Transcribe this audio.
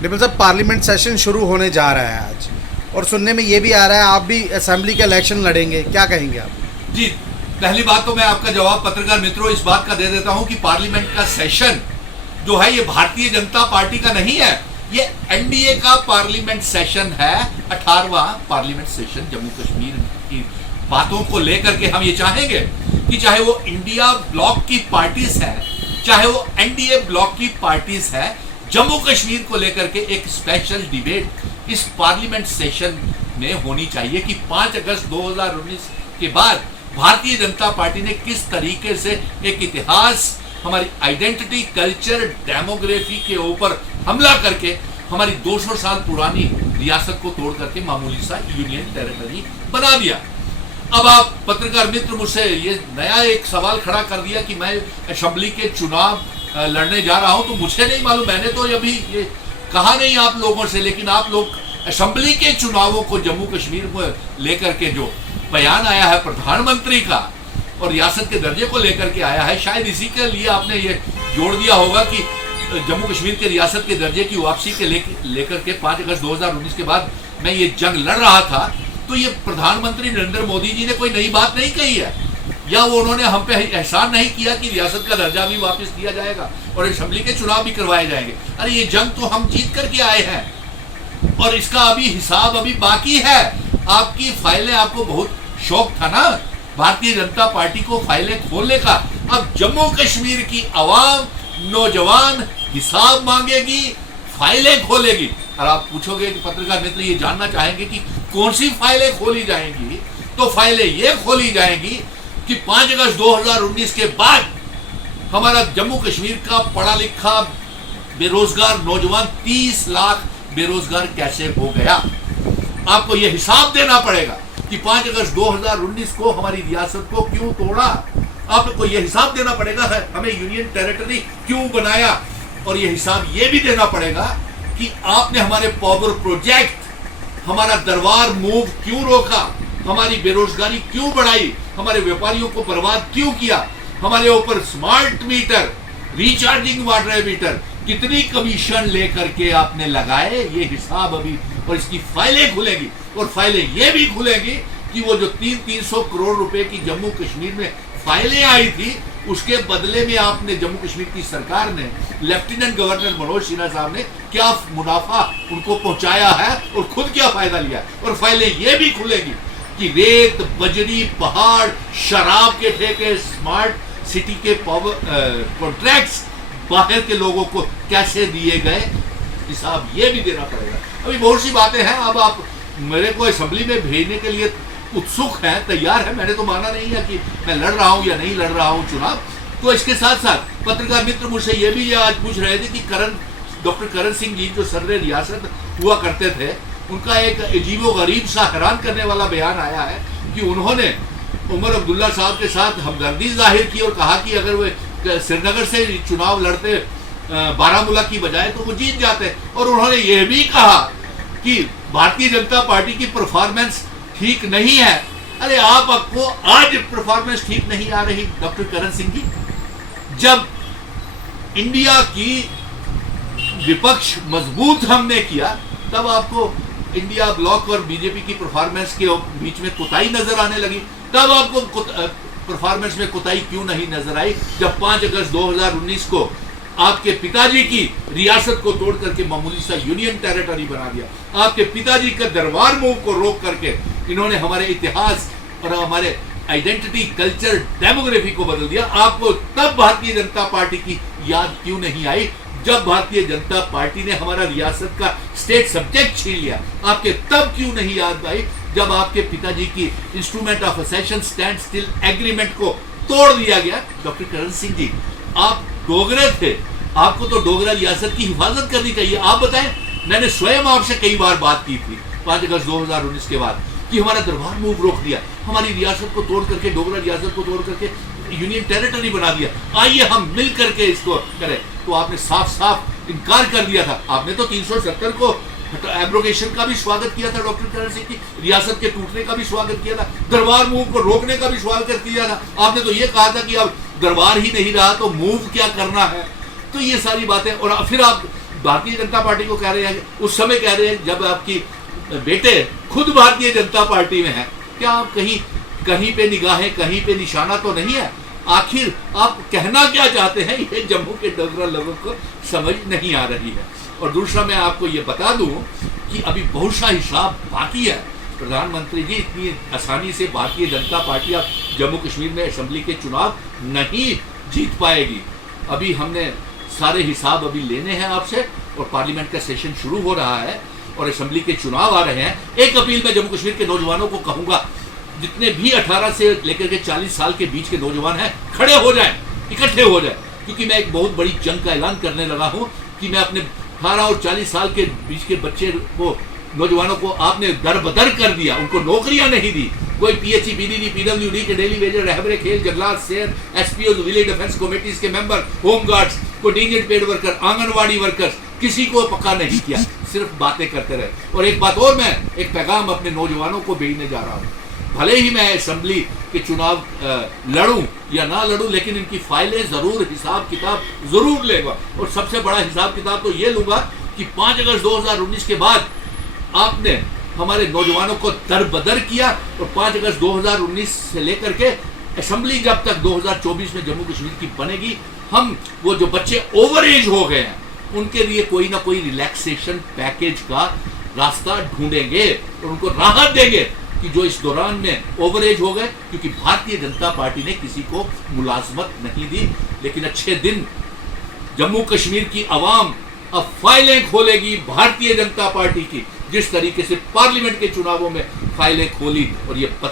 डिम्पल साहब, parliament session शुरू होने जा रहा है आज, और सुनने में ये भी आ रहा है आप भी असेंबली का इलेक्शन लड़ेंगे, क्या कहेंगे आप? जी, पहली बात तो मैं आपका जवाब पत्रकार मित्रों इस बात का दे देता हूं कि पार्लियामेंट का सेशन जो है ये भारतीय जनता पार्टी का नहीं है, ये एनडीए का पार्लियामेंट सेशन है। 18वां पार्लियामेंट सेशन जम्मू कश्मीर की बातों को लेकर के हम ये चाहेंगे कि चाहे वो इंडिया ब्लॉक की पार्टीज है, चाहे वो एनडीए ब्लॉक की पार्टीज है, जम्मू कश्मीर को लेकर के एक स्पेशल डिबेट इस पार्लियामेंट सेशन में होनी चाहिए कि 5 अगस्त 2019 के बाद भारतीय जनता पार्टी ने किस तरीके से एक इतिहास, हमारी आइडेंटिटी, कल्चर, डेमोग्राफी के ऊपर हमला करके हमारी 200 साल पुरानी रियासत को तोड़ करके मामूली सा यूनियन टेरिटरी बना दिया। अब आप पत्रकार मित्र मुझसे ये नया एक सवाल खड़ा कर दिया कि मैं असेंबली के चुनाव लड़ने जा रहा हूं, तो मुझे नहीं मालूम, मैंने तो अभी ये कहा नहीं आप लोगों से, लेकिन आप लोग असेंबली के चुनावों को जम्मू कश्मीर को लेकर के जो बयान आया है प्रधानमंत्री का और रियासत के दर्जे को लेकर के आया है, शायद इसी के लिए आपने ये जोड़ दिया होगा कि जम्मू कश्मीर के रियासत के दर्जे की वापसी के लेकर के 5 अगस्त 2019 के बाद मैं ये जंग लड़ रहा था। तो ये प्रधानमंत्री नरेंद्र मोदी जी ने कोई नई बात नहीं कही है, या वो उन्होंने हम पे एहसान नहीं किया कि रियासत का दर्जा भी वापस दिया जाएगा और असेंबली के चुनाव भी करवाए जाएंगे। अरे ये जंग तो हम जीत करके आए हैं और इसका अभी हिसाब अभी बाकी है। आपकी फाइलें, आपको बहुत शौक था ना भारतीय जनता पार्टी को फाइलें खोलने का, अब जम्मू कश्मीर की आवाम, नौजवान हिसाब मांगेगी, फाइलें खोलेगी। और आप पूछोगे कि पत्रकार मित्र ये जानना चाहेंगे कि कौन सी फाइलें खोली जाएंगी, तो फाइलें ये खोली जाएंगी कि 5 अगस्त 2019 के बाद हमारा जम्मू कश्मीर का पढ़ा लिखा बेरोजगार नौजवान 30 लाख बेरोजगार कैसे हो गया। आपको यह हिसाब देना पड़ेगा कि 5 अगस्त 2019 को हमारी रियासत को क्यों तोड़ा, आपको यह हिसाब देना पड़ेगा है हमें यूनियन टेरिटरी क्यों बनाया, और यह हिसाब यह भी देना पड़ेगा कि आपने हमारे पावर प्रोजेक्ट, हमारा दरबार मूव क्यों रोका, हमारी बेरोजगारी क्यों बढ़ाई, हमारे व्यापारियों को बर्बाद क्यों किया, हमारे ऊपर smart meter, recharging water meter, कितनी कमीशन लेकर के आपने लगाए, ये हिसाब अभी, और इसकी फाइलें खुलेंगी। और फाइलें ये भी खुलेंगी कि वो जो 300 करोड़ रुपए की जम्मू कश्मीर में फाइलें आई थी, उसके बदले में आपने जम्मू कश्मीर की सरकार ने, लेफ्टिनेंट गवर्नर मनोज सिन्हा साहब ने क्या मुनाफा उनको पहुंचाया है और खुद क्या फायदा लिया। और फाइलें ये भी खुलेगी कि रेत, बजरी, पहाड़, शराब के ठेके, स्मार्ट सिटी के पावर कॉन्ट्रैक्ट्स बाहर के लोगों को कैसे दिए गए, हिसाब ये भी देना पड़ेगा। अभी बहुत सी बातें हैं। अब आप मेरे को असेंबली में भेजने के लिए उत्सुक है, तैयार है, मैंने तो माना नहीं है कि मैं लड़ रहा हूं या नहीं लड़ रहा हूं चुनाव। तो इसके साथ साथ पत्रकार मित्र मुझसे ये भी आज पूछ रहे थे कि डॉक्टर करण सिंह जी जो सदर रियासत हुआ करते थे, उनका एक अजीबो गरीब सा हैरान करने वाला बयान आया है कि उन्होंने उमर अब्दुल्ला साहब के साथ हमदर्दी जाहिर की और कहा कि अगर वे श्रीनगर से चुनाव लड़ते बारामूला की बजाय तो वो जीत जाते। और उन्होंने ये भी कहा कि भारतीय जनता पार्टी की परफॉर्मेंस ठीक नहीं है। अरे आपको आज परफॉर्मेंस ठीक नहीं आ रही डॉक्टर करण सिंह जी, जब इंडिया की विपक्ष मजबूत हमने किया तब आपको इंडिया ब्लॉक और बीजेपी की परफॉर्मेंस के बीच में कोताही नजर आने लगी। तब आपको परफॉर्मेंस में कोताही क्यों नहीं नजर आई जब 5 अगस्त 2019 को आपके पिताजी की रियासत को तोड़ करके मामूली सा यूनियन टेरिटरी बना दिया। आपके पिताजी का दरबार मूव को रोक करके इन्होंने हमारे इतिहास और हमारे आइडेंटिटी, कल्चर, डेमोग्राफी को बदल दिया। आपको तब भारतीय जनता पार्टी की याद क्यों नहीं आई जब भारतीय जनता पार्टी ने हमारा रियासत का स्टेट सब्जेक्ट छीन लिया? आपके तब क्यों नहीं याद आई जब आपके पिताजी की instrument of accession standstill agreement को तोड़ दिया गया? डॉक्टर करण सिंह जी, आप डोगरे थे, आपको तो डोगरा रियासत की हिफाजत करनी चाहिए। आप बताएं, मैंने स्वयं आपसे कई बार बात की थी 5 अगस्त 2019 के बाद कि हमारा दरबार मूव रोक दिया, हमारी रियासत को तोड़ करके, डोगरा रियासत को तोड़ करके यूनियन टेरिटरी बना दिया, आइए हम मिल करके इसको करें। तो आपने साफ साफ इनकार कर दिया था। आपने तो 370 को एब्रोगेशन का भी स्वागत किया था, डॉक्टर करण सिंह की रियासत के टूटने का भी स्वागत किया था, दरबार मूव को रोकने का भी स्वागत किया था। आपने तो ये कहा था कि अब दरबार ही नहीं रहा तो मूव क्या करना है। तो ये सारी बातें, और फिर आप भारतीय जनता पार्टी को कह रहे हैं, उस समय कह रहे हैं जब आपकी बेटे खुद भारतीय जनता पार्टी में है। क्या आप कहीं पे निगाहें, कहीं पे निशाना तो नहीं है? आखिर आप कहना क्या चाहते हैं, ये जम्मू के डोगरा लोगों को समझ नहीं आ रही है। और दूसरा मैं आपको ये बता दूं कि अभी बहुत सा हिसाब बाकी है। प्रधानमंत्री जी, इतनी आसानी से भारतीय जनता पार्टी अब जम्मू कश्मीर में असेंबली के चुनाव नहीं जीत पाएगी। अभी हमने सारे हिसाब अभी लेने हैं आपसे, और पार्लियामेंट का सेशन शुरू हो रहा है और असेंबली के चुनाव आ रहे हैं। एक अपील मैं जम्मू कश्मीर के नौजवानों को कहूंगा, जितने भी 18 से लेकर के 40 साल के बीच के नौजवान हैं, खड़े हो जाएं, इकट्ठे हो जाएं, क्योंकि मैं एक बहुत बड़ी जंग का ऐलान करने लगा हूं कि मैं अपने 18 और 40 साल के बीच के बच्चे को, नौजवानों को आपने दरबदर कर दिया, उनको नौकरियां नहीं दी। कोई पीएचई, पीडीडी, पीडब्ल्यूडी के डेली वेजर, रहबरे खेल, जंगलात, शेर, एसपीओ, विलेज डिफेंस कमेटीज के member, home guards, contingent paid worker, anganwadi workers, किसी को पक्का नहीं किया, सिर्फ बातें करते रहे। और एक बात और, मैं एक पैगाम अपने नौजवानों को भेजने जा रहा हूँ। भले ही मैं असेंबली के चुनाव लड़ूं या ना लड़ूं, लेकिन इनकी फाइलें जरूर, हिसाब किताब जरूर लेगा। और सबसे बड़ा हिसाब किताब तो ये लूंगा कि 5 अगस्त 2019 के बाद आपने हमारे नौजवानों को दरबदर किया, और 5 अगस्त 2019 से लेकर के असेंबली जब तक 2024 में जम्मू कश्मीर की बनेगी, हम वो जो बच्चे ओवर एज हो गए हैं उनके लिए कोई ना कोई रिलैक्सेशन पैकेज का रास्ता ढूंढेंगे और उनको राहत देंगे कि जो इस दौरान में ओवर एज हो गए, क्योंकि भारतीय जनता पार्टी ने किसी को मुलाजमत नहीं दी। लेकिन अच्छे दिन, जम्मू कश्मीर की आवाम अब फाइलें खोलेगी भारतीय जनता पार्टी की, जिस तरीके से पार्लियामेंट के चुनावों में फाइलें खोली। और ये पता